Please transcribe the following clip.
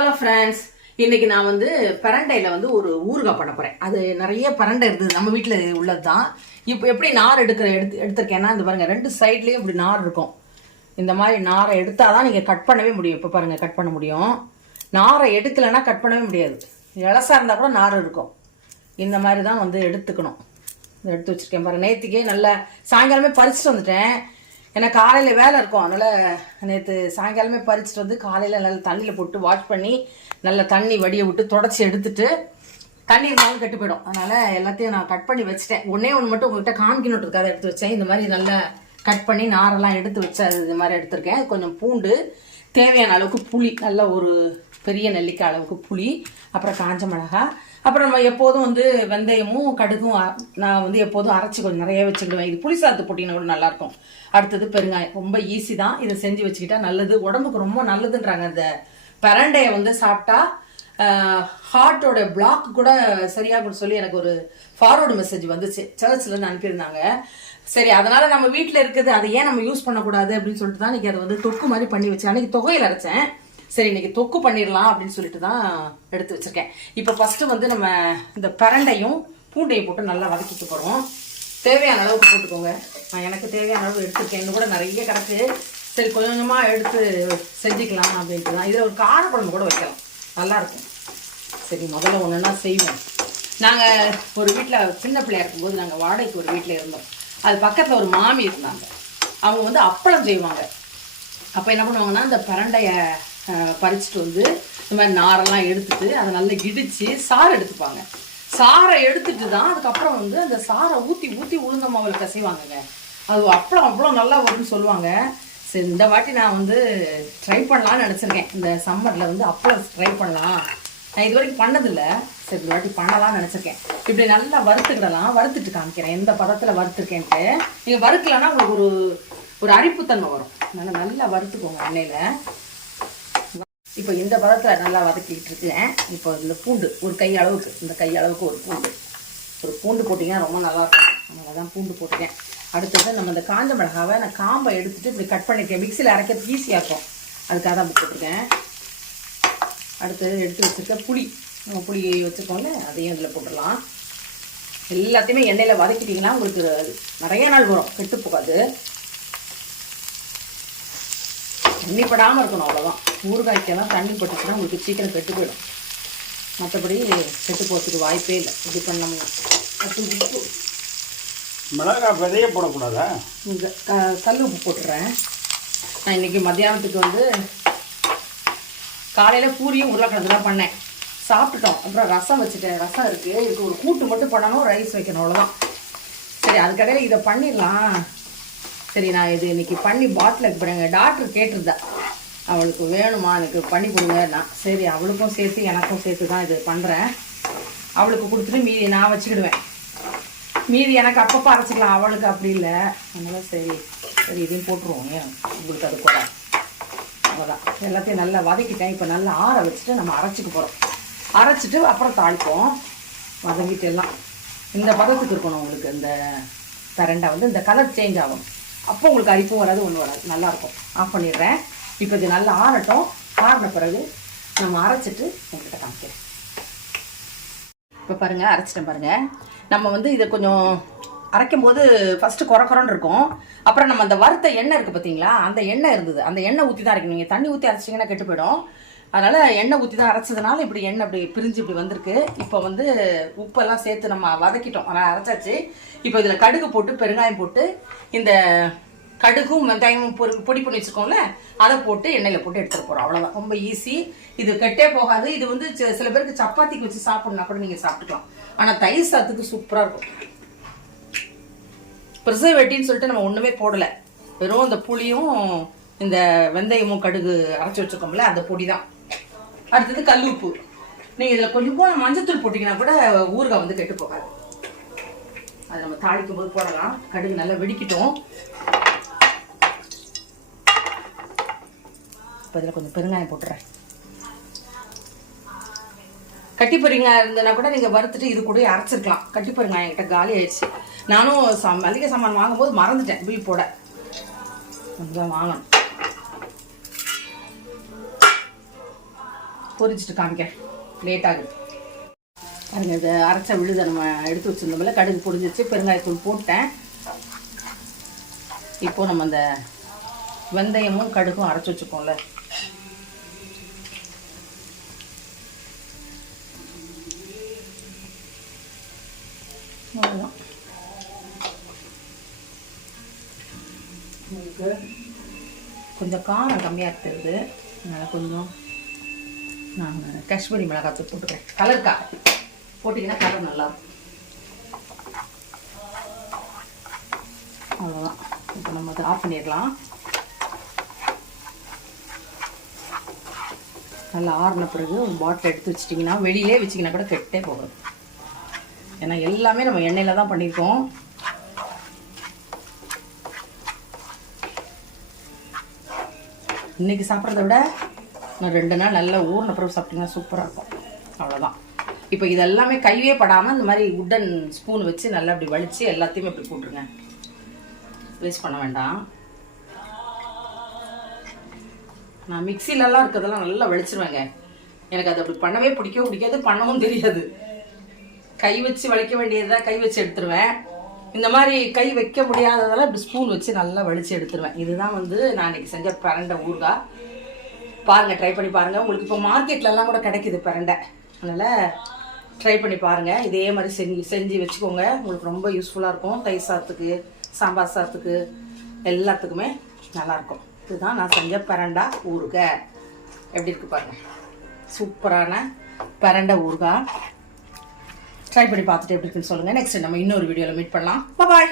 Hello friends இன்னைக்கு நான் வந்து பரண்டையில் வந்து ஒரு ஊறுகாய் பண்ண போகிறேன் அது நிறைய பரண்டை இருந்தது. நம்ம வீட்டில் உள்ளது தான் இப்போ எப்படி நார் எடுக்கிற எடுத்து எடுத்திருக்கேன்னா இந்த பாருங்கள் ரெண்டு சைட்லேயும் இப்படி நார் இருக்கும். இந்த மாதிரி நாரை எடுத்தால் தான் நீங்கள் கட் பண்ணவே முடியும். இப்போ பாருங்கள் கட் பண்ண முடியும். நாரை எடுக்கலைன்னா கட் பண்ணவே முடியாது. இலசாக இருந்தால் கூட நார் இருக்கும். இந்த மாதிரி தான் வந்து எடுத்துக்கணும். எடுத்து வச்சிருக்கேன் பாருங்கள் நேற்றுக்கே நல்லா சாயங்காலமே பறிச்சுட்டு வந்துட்டேன். ஏன்னா காலையில் வேலை இருக்கும். அதனால் நேற்று சாயங்காலமே பறிச்சுட்டு வந்து காலையில் நல்லா தண்ணியில் போட்டு வாஷ் பண்ணி நல்லா தண்ணி வடிய விட்டு தொடச்சி எடுத்துட்டு தண்ணி இருந்தாலும் கெட்டு போயிடும். அதனால் எல்லாத்தையும் நான் கட் பண்ணி வச்சுட்டேன். ஒன்றே ஒன்று மட்டும் உங்கள்கிட்ட காமிக்கணுன்றதுக்காக எடுத்து வச்சேன். இந்த மாதிரி நல்லா கட் பண்ணி நாரெல்லாம் எடுத்து வச்சு அது இது மாதிரி எடுத்திருக்கேன். கொஞ்சம் பூண்டு தேவையான அளவுக்கு புளி நல்ல ஒரு பெரிய நெல்லிக்காய் அளவுக்கு புளி அப்புறம் காஞ்ச மிளகாய் அப்புறம் நம்ம எப்போதும் வந்து வெந்தயமும் கடுகும் நான் வந்து எப்போதும் அரைச்சி கொஞ்சம் நிறைய வச்சுக்கிடுவேன். இது புளி சாதத்து போட்டிங்கன்னா கூட நல்லாயிருக்கும் அடுத்தது பெருங்காயம். ரொம்ப ஈஸி தான். இதை செஞ்சு வச்சுக்கிட்டா நல்லது. உடம்புக்கு ரொம்ப நல்லதுன்றாங்க அந்த பரண்டையை வந்து சாப்பிட்டா ஹார்ட்டோட பிளாக் கூட சரியாகும்னு சொல்லி எனக்கு ஒரு ஃபார்வர்டு மெசேஜ் வந்துச்சு. சர்ச்ல அனுப்பியிருந்தாங்க. சரி அதனால நம்ம வீட்டில் இருக்குது. அதை ஏன் நம்ம யூஸ் பண்ணக்கூடாது அப்படின்னு சொல்லிட்டு தான் இன்னைக்கு அதை வந்து தொக்கு மாதிரி பண்ணி வச்சேன். அன்னைக்கு தொகையில் அரைச்சேன். சரி இன்னைக்கு தொக்கு பண்ணிடலாம் அப்படின்னு சொல்லிட்டு தான் எடுத்து வச்சுருக்கேன். இப்போ ஃபஸ்ட்டு வந்து நம்ம இந்த பரண்டையும் பூண்டையும் போட்டு நல்லா வதக்கிக்க போகிறோம் தேவையான அளவுக்கு போட்டுக்கோங்க. நான் எனக்கு தேவையான அளவு எடுத்துருக்கேன். இன்னும் கூட நிறைய கிடக்கு. சரி கொஞ்சம் கொஞ்சமாக எடுத்து செஞ்சுக்கலாம் அப்படின்ட்டு தான். இதில் ஒரு காரக்குழம்பு கூட வைக்கலாம். நல்லாயிருக்கும் சரி முதல்ல ஒன்றுனா செய்வோம்? நாங்கள் ஒரு வீட்டில் சின்ன பிள்ளையா இருக்கும்போது நாங்கள் வாடகைக்கு ஒரு வீட்டில் இருந்தோம். அது பக்கத்தில் ஒரு மாமி இருந்தாங்க. அவங்க வந்து அப்பளம் செய்வாங்க. அப்போ என்ன பண்ணுவாங்கன்னா இந்த பரண்டையை பறிச்சுட்டு வந்து இந்த மாதிரி நாரெல்லாம் எடுத்துட்டு அதை நல்லா இடித்து சாறு எடுத்துப்பாங்க. சாரை எடுத்துட்டு தான் அதுக்கப்புறம் வந்து அந்த சாரை ஊற்றி ஊற்றி உளுந்த மாவில் பிசைவாங்கங்க. அது அப்பளம் அவ்வளோ நல்லா வரும்னு சொல்லுவாங்க. சரி இந்த வாட்டி நான் வந்து ட்ரை பண்ணலாம்னு நினச்சிருக்கேன். இந்த சம்மரில் வந்து அப்பளம் ட்ரை பண்ணலாம். நான் இது வரைக்கும் பண்ணதில்லை. சரி இந்த வாட்டி பண்ணலாம்னு நினச்சிருக்கேன். இப்படி நல்லா வறுத்துக்கிடலாம். வறுத்துட்டு காமிக்கிறேன். எந்த பதத்தில் வறுத்துருக்கேன்ட்டு. நீங்கள் வறுக்கலைன்னா உங்களுக்கு ஒரு ஒரு அரிப்புத்தன்மை வரும். அதனால் நல்லா வறுத்துக்கோங்க எண்ணெயில். இப்போ இந்த பதத்தில் நல்லா வதக்கிட்டு இருக்கேன் இப்போ இந்த பூண்டு ஒரு கை அளவுக்கு இந்த கை அளவுக்கு ஒரு பூண்டு. ஒரு பூண்டு போட்டிங்கன்னா ரொம்ப நல்லா இருக்கும். அதனால தான் பூண்டு போட்டுக்கேன் அடுத்தது நம்ம இந்த காஞ்ச மிளகாவை நான் காம்பை எடுத்துகிட்டு இப்படி கட் பண்ணியிருக்கேன் மிக்சியில் அரைக்கிறதுக்கு ஈஸியாக இருக்கும். அதுக்காக தான் போட்டுருக்கேன். அடுத்தது எடுத்து வச்சிருக்க புளி. நம்ம புளி வச்சுருக்கோம்ல அதையும் இதில் போட்டுடலாம். எல்லாத்தையுமே எண்ணெயில் வதக்கிட்டிங்கன்னா உங்களுக்கு நிறைய நாள் வரும். கெட்டு போகாது. தண்ணி இருக்கணும் அவ்வளோதான் ஊறுகாய்க்கெல்லாம் தண்ணி பட்டுச்சுன்னா உங்களுக்கு சீக்கிரம் கெட்டு போயிடும். மற்றபடி கெட்டு போகிறதுக்கு வாய்ப்பே இல்லை. இப்படி பண்ணோம்னா உப்பு. மிளகாய் விதைய போடக்கூடாதா? இந்த க- கல் உப்பு போட்டுறேன். நான் இன்னைக்கு மத்தியானத்துக்கு வந்து காலையில் பூரியும் உருளைக்கிழங்கு தான் பண்ணேன். சாப்பிட்டுட்டோம். அப்புறம் ரசம் வச்சுட்டேன். ரசம் இருக்குது இதுக்கு ஒரு கூட்டு மட்டும் பண்ணணும். ரைஸ் வைக்கணும். அவ்வளோதான் சரி அதுக்கடையில் இதை பண்ணிடலாம். சரி நான் இது இன்னைக்கு பண்ணி பாட்டில் போடுங்க டாக்டர் கேட்டிருந்தா. அவளுக்கு வேணுமா? எனக்கு பண்ணி கொடுங்கன்னா சரி அவளுக்கும் சேர்த்து எனக்கும் சேர்த்து தான் இது பண்ணுறேன் அவளுக்கு கொடுத்துட்டு மீதி நான் வச்சுக்கிடுவேன். மீதி எனக்கு அப்பப்போ அரைச்சிக்கலாம். அவளுக்கு அப்படி இல்லை. அதனால் சரி சரி இதையும் போட்டுருவோம். ஏன்? உங்களுக்கு அது கூட அவ்வளோதான் எல்லாத்தையும் நல்லா வதக்கிட்டேன். இப்போ நல்லா ஆற வச்சுட்டு நம்ம அரைச்சிக்க போகிறோம் அரைச்சிட்டு அப்புறம் தாளிப்போம். வதங்கிட்டு எல்லாம். இந்த பதத்துக்கு இருக்கணும் உங்களுக்கு. இந்த தரண்டா வந்து இந்த கலர் சேஞ்ச் ஆகும். அப்போ உங்களுக்கு அரிப்பும் வராது ஒன்றும் வராது. நல்லாயிருக்கும் ஆஃப் பண்ணிடுறேன். இப்போ இது நல்லா ஆறட்டும். ஆறின பிறகு நம்ம அரைச்சிட்டு உங்கள்கிட்ட காமிக்கிறேன். இப்போ பாருங்கள் அரைச்சிட்டேன் பாருங்கள் நம்ம வந்து இதை கொஞ்சம் அரைக்கும் போது ஃபஸ்ட்டு குறை இருக்கும். அப்புறம் நம்ம அந்த வறுத்த எண்ணெய் இருக்குது பார்த்தீங்களா அந்த எண்ணெய் இருந்தது. அந்த எண்ணெய் ஊற்றி தான் அரைக்கணும். நீங்கள் தண்ணி ஊற்றி அரைச்சிங்கன்னா கெட்டு போயிடும். அதனால் எண்ணெய் ஊற்றி தான் அரைச்சதுனால இப்படி எண்ணெய் இப்படி பிரிஞ்சு இப்படி வந்திருக்கு. இப்போ வந்து உப்பெல்லாம் சேர்த்து நம்ம வதக்கிட்டோம். அதனால் அரைச்சாச்சு. இப்போ இதில் கடுகு போட்டு பெருங்காயம் போட்டு இந்த கடுகும் வெங்காயமும் பொரு பொடி பண்ணி வச்சுருக்கோம்ல அதை போட்டு எண்ணெயில் போட்டு எடுத்துகிட்டு போகிறோம் அவ்வளோதான் ரொம்ப ஈஸி இது கெட்டே போகாது. இது வந்து சில பேருக்கு சப்பாத்திக்கு வச்சு சாப்பிட்னா கூட நீங்கள் சாப்பிட்டுக்கலாம். ஆனால் தயிர் சாத்துக்கு சூப்பராக இருக்கும். ப்ரிசர்வேட்டின்னு சொல்லிட்டு நம்ம ஒன்றுமே போடலை. வெறும் இந்த புளியும் இந்த வெந்தயமும் கடுகு அரைச்சி வச்சுருக்கோம்ல அந்த பொடி தான் அடுத்தது கல் உப்பு. நீங்கள் இதில் கொஞ்சம் போன மஞ்சத்தூள் போட்டிங்கன்னா கூட ஊறுகாய் வந்து கெட்டு போகாது. அது நம்ம தாளிக்கும் போது போடலாம். கடுகு நல்லா வெடிக்கட்டும். இப்போ இதில் கொஞ்சம் பெருங்காயம் போட்டுறேன். கட்டி பெருங்காயம் இருந்ததுன்னா கூட நீங்கள் வறுத்துட்டு இது கூட அரைச்சிருக்கலாம். கட்டி பெருங்காயம் என்கிட்ட காலி ஆயிடுச்சு. நானும் சம் மளிகை சாமான் வாங்கும்போது மறந்துட்டேன் பில் போட. கொஞ்சம் வாங்கணும். பொரிச்சிட்டு காமிக்க லேட் ஆகுது. பாருங்க இது அரைச்ச விழுதை நம்ம எடுத்து வச்சுருந்தோம்ல கடுகு பொரிஞ்சிச்சு பெருங்காயத்தூள் போட்டேன். இப்போ நம்ம அந்த வெந்தயமும் கடுகும் அரைச்சி வச்சுக்கோம்ல உங்களுக்கு கொஞ்சம் காரம் கம்மியாக இருக்கிறது. அதனால் கொஞ்சம் நான் காஷ்மீரி மிளகாத்தூள் போட்டுக்கிறேன். கலருக்கா? போட்டிங்கன்னா கலர் நல்லாயிருக்கும் அவ்வளோதான் இப்போ நம்ம அதை ஆஃப் பண்ணிடலாம். நல்லா ஆறின பிறகு ஒரு பாட்டில் எடுத்து வச்சிட்டிங்கன்னா வெளியிலே வச்சிங்கன்னா கூட கெட்டே போகாது. ஏன்னா எல்லாமே நம்ம எண்ணெயில் தான் பண்ணியிருக்கோம். இன்றைக்கி சாப்பிட்றத விட இன்னும் ரெண்டு நாள் நல்லா ஊறின பிறகு சாப்பிட்டீங்கன்னா சூப்பராக இருக்கும். அவ்வளோதான் இப்போ இதெல்லாமே கையே படாமல் இந்த மாதிரி உட்டன் ஸ்பூன் வச்சு நல்லா இப்படி வலித்து எல்லாத்தையுமே இப்படி போட்டுருங்க. வேஸ்ட் பண்ண வேண்டாம். நான் மிக்சிலெல்லாம் இருக்கிறதெல்லாம் நல்லா வலிச்சிருவேங்க. எனக்கு அது அப்படி பண்ணவே பிடிக்கவும் பிடிக்காது பண்ணவும் தெரியாது. கை வச்சு வலிக்க வேண்டியதை கை வச்சு எடுத்துருவேன். இந்த மாதிரி கை வைக்க முடியாததால் இப்படி ஸ்பூன் வச்சு நல்லா வலிச்சு எடுத்துருவேன். இதுதான் வந்து நான் இன்னைக்கு செஞ்ச பரண்டை ஊறுகாய். பாருங்க ட்ரை பண்ணி பாருங்க. உங்களுக்கு இப்போ மார்க்கெட்லலாம் கூட கிடைக்குது பரண்டை. அதனால ட்ரை பண்ணி பாருங்க. இதே மாதிரி செஞ்சு செஞ்சு வச்சுக்கோங்க. உங்களுக்கு ரொம்ப யூஸ்ஃபுல்லாக இருக்கும். தயிர் சாதத்துக்கு சாம்பார் சாதத்துக்கு எல்லாத்துக்குமே நல்லாயிருக்கும் இதுதான் நான் செஞ்ச பிரண்டா ஊறுகாய். எப்படி இருக்கு பாருங்க. சூப்பரான பிரண்டை ஊறுகாய். ட்ரை பண்ணி பார்த்துட்டு எப்படி இருக்குன்னு சொல்லுங்கள் நெக்ஸ்ட் நம்ம இன்னொரு வீடியோவில் மீட் பண்ணலாம். பாய்